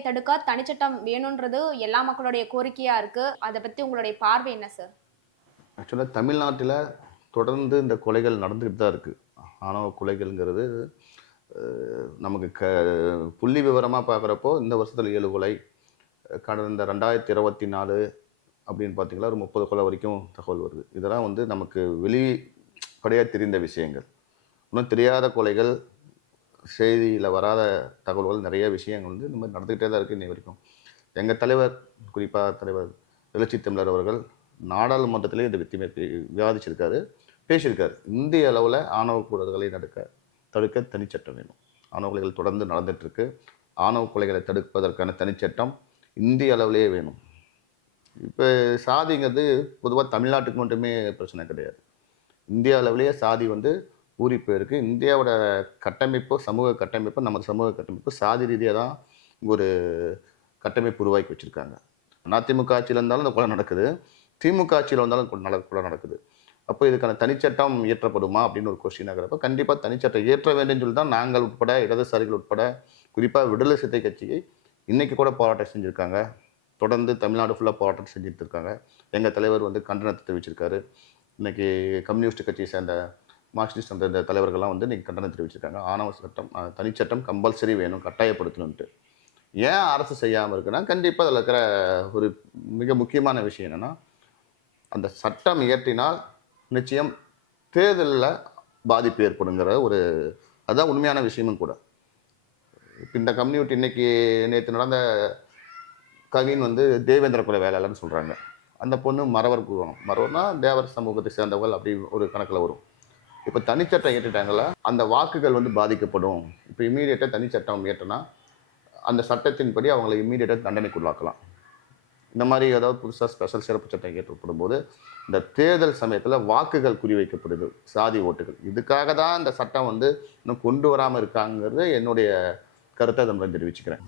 கொலைகளை தடுக்க தனிச்சட்டம் வேணும்ன்றது எல்லா மக்களுடைய கோரிக்கையா இருக்கு. அத பத்தி உங்களுடைய பார்வை என்ன சார்? ஆக்சுவலாக தமிழ்நாட்டில் தொடர்ந்து இந்த கொலைகள் நடந்துகிட்டு தான் இருக்குது. ஆணவ கொலைகள்ங்கிறது நமக்கு புள்ளி விவரமாக பார்க்குறப்போ இந்த வருஷத்தில் 7 கொலை, கடந்த 2024 அப்படின்னு பார்த்தீங்கன்னா ஒரு 30 கொலை வரைக்கும் தகவல் வருது. இதெல்லாம் வந்து நமக்கு வெளிப்படையாக தெரிந்த விஷயங்கள். இன்னும் தெரியாத கொலைகள், செய்தியில் வராத தகவல்கள், நிறைய விஷயங்கள் வந்து இந்த மாதிரி நடந்துக்கிட்டே தான் இருக்குது இன்னை வரைக்கும். எங்கள் தலைவர், குறிப்பாக தலைவர் எழுச்சி தமிழர் அவர்கள் நாடாளுமன்றத்திலே இதை விவாதிச்சிருக்காரு, பேசியிருக்காரு. இந்திய அளவில் ஆணவ கொலைகளை தடுக்க தனிச்சட்டம் வேணும். ஆணவ கொலைகள் தொடர்ந்து நடந்துட்டு இருக்கு. ஆணவ கொலைகளை தடுப்பதற்கான தனிச்சட்டம் இந்திய அளவிலேயே வேணும். இப்போ சாதிங்கிறது பொதுவாக தமிழ்நாட்டுக்கு மட்டுமே பிரச்சனை கிடையாது. இந்திய அளவிலேயே சாதி வந்து ஊறி போயிருக்கு. இந்தியாவோட கட்டமைப்பு, சமூக கட்டமைப்பு, நம்ம சமூக கட்டமைப்பு சாதி ரீதியாக தான் ஒரு கட்டமைப்பு உருவாக்கி வச்சுருக்காங்க. அதிமுக ஆட்சியில் இருந்தாலும் இந்த கொலை நடக்குது, திமுக ஆட்சியில் வந்தாலும் கொலை நடக்குது. அப்போ இதுக்கான தனிச்சட்டம் இயற்றப்படுமா அப்படின்னு ஒரு கொஸ்டின் ஆகிறப்ப கண்டிப்பாக தனிச்சட்டம் இயற்ற வேண்டும் சொல்லி தான் நாங்கள் உட்பட, இடதுசாரிகள் உட்பட, குறிப்பாக விடுதலை சிறுத்தை கட்சியை இன்றைக்கி கூட போராட்டம் செஞ்சுருக்காங்க. தொடர்ந்து தமிழ்நாடு ஃபுல்லாக போராட்டம் செஞ்சுட்டு இருக்காங்க. எங்கள் தலைவர் வந்து கண்டனத்தை தெரிவிச்சிருக்காரு. இன்றைக்கி கம்யூனிஸ்ட் கட்சியை சேர்ந்த மார்க்சிஸ்ட் அந்த தலைவர்கள்லாம் வந்து இன்றைக்கி கண்டனம் தெரிவிச்சிருக்காங்க. ஆணவ சட்டம், தனிச்சட்டம் கம்பல்சரி வேணும், கட்டாயப்படுத்தணுன்ட்டு. ஏன் அரசு செய்யாமல் இருக்குன்னா, கண்டிப்பாக அதில் இருக்கிற ஒரு மிக முக்கியமான விஷயம் என்னென்னா, அந்த சட்டம் இயற்றினால் நிச்சயம் தேர்தலில் பாதிப்பு ஏற்படுங்கிற அதுதான் உண்மையான விஷயமும் கூட. இந்த கம்யூனிட்டி இன்னைக்கு நேற்று நடந்த கவின் வந்து தேவேந்திர குல வேளாளர்னு சொல்கிறாங்க. அந்த பொண்ணு மறவர் குலம், மறவர்னா தேவர் சமூகத்தை சேர்ந்தவர்கள் அப்படி ஒரு கணக்கில் வரும். இப்போ தனிச்சட்டம் ஏற்றிட்டாங்களா, அந்த வாக்குகள் வந்து பாதிக்கப்படும். இப்போ இம்மீடியட்டாக தனிச்சட்டம் ஏற்றினா அந்த சட்டத்தின்படி அவங்களை இம்மீடியட்டாக தண்டனைக்குள்ளாக்கலாம். இந்த மாதிரி ஏதாவது புதுசாக ஸ்பெஷல் சிறப்பு சட்டம் இயற்றப்படும் போது இந்த தேர்தல் சமயத்தில் வாக்குகள் குறிவைக்கப்படுது, சாதி ஓட்டுகள். இதுக்காக தான் இந்த சட்டம் வந்து இன்னும் கொண்டு வராமல் இருக்காங்கிறது என்னுடைய கருத்தை அதை தெரிவிச்சுக்கிறேன்.